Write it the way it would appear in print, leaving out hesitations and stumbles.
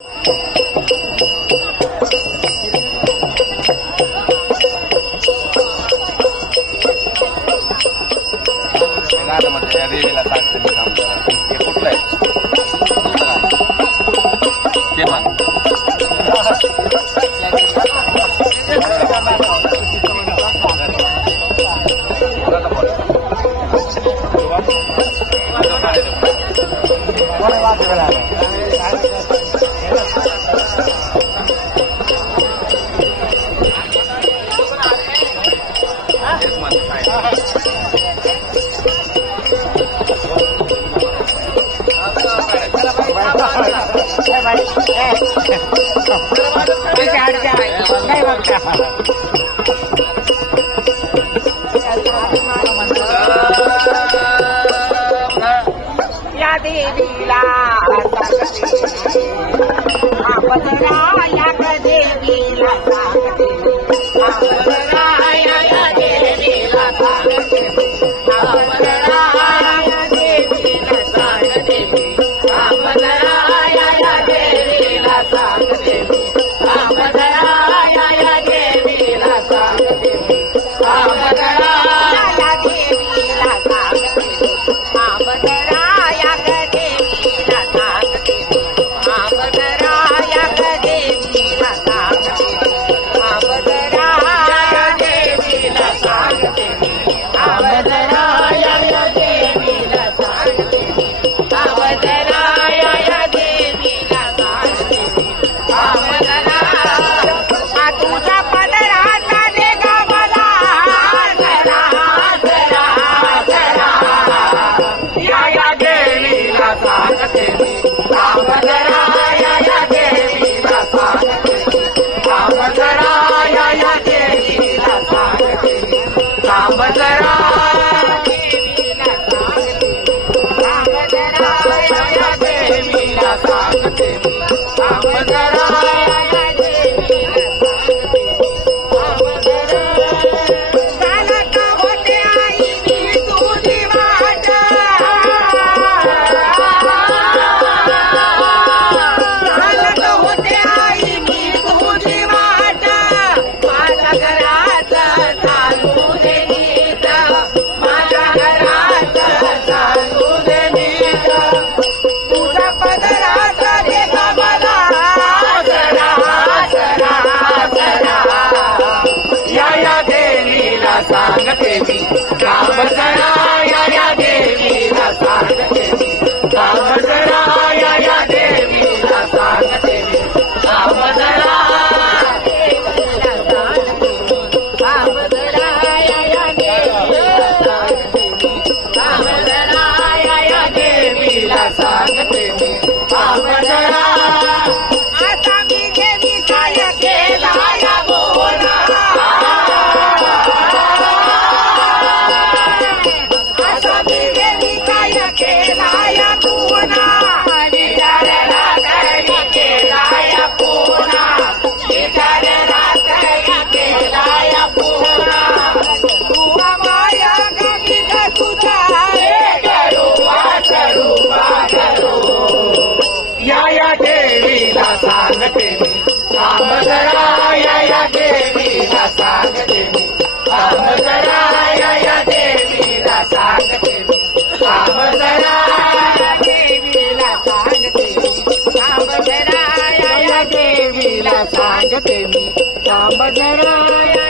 या देवीला सांगते मी काम करा. हे कुठलं आहे ते मान या देवीला या देवीला सांगते मी काम करा या देवीला सांगते मी काम करा या देवीला सांगते मी काम करा काम करा या देवीला सांगते मी काम करा या देवीला सांगते मी काम करा आता मी देवी काय केला या बोला सांगते मी काम करा या देवीला सांगते मी काम करा या देवीला सांगते मी काम करा देवीला सांगते मी काम करा या देवीला सांगते मी काम करा या